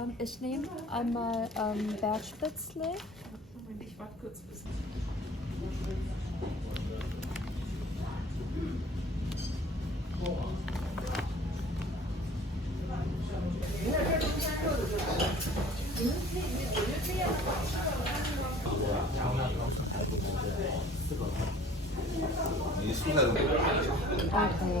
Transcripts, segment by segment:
Ähm, ich nehme einmal ähm, Bergspätzle. Ich warte kurz bis. Okay.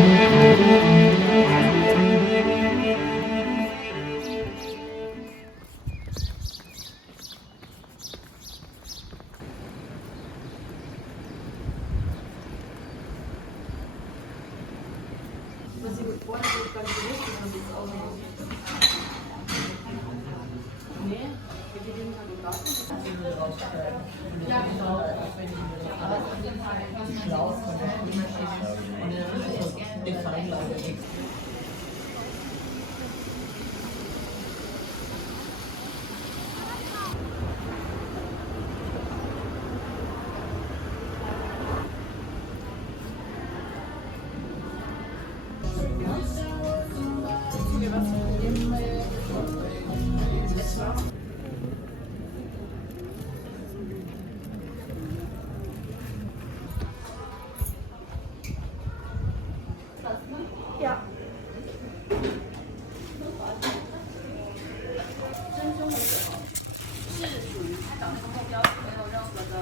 Was sie gefreut hat, ich gar nicht gewusst, dass das jetzt aussieht. Nee, wir gehen jeden Tag im Garten. Ja, genau. Aber auf jeden Fall, die Schlaus von der Stimme und dann der Rüssel, die Feinlage. Ja. 真凶的时候，是属于他找那个目标是没有任何的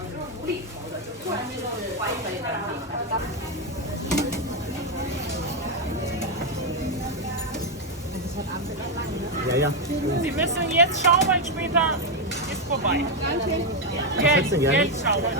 无厘头的，就突然就是怀疑为他的。Ja, ja. Sie müssen jetzt schauen, später ist vorbei. Geld, Geld schauen.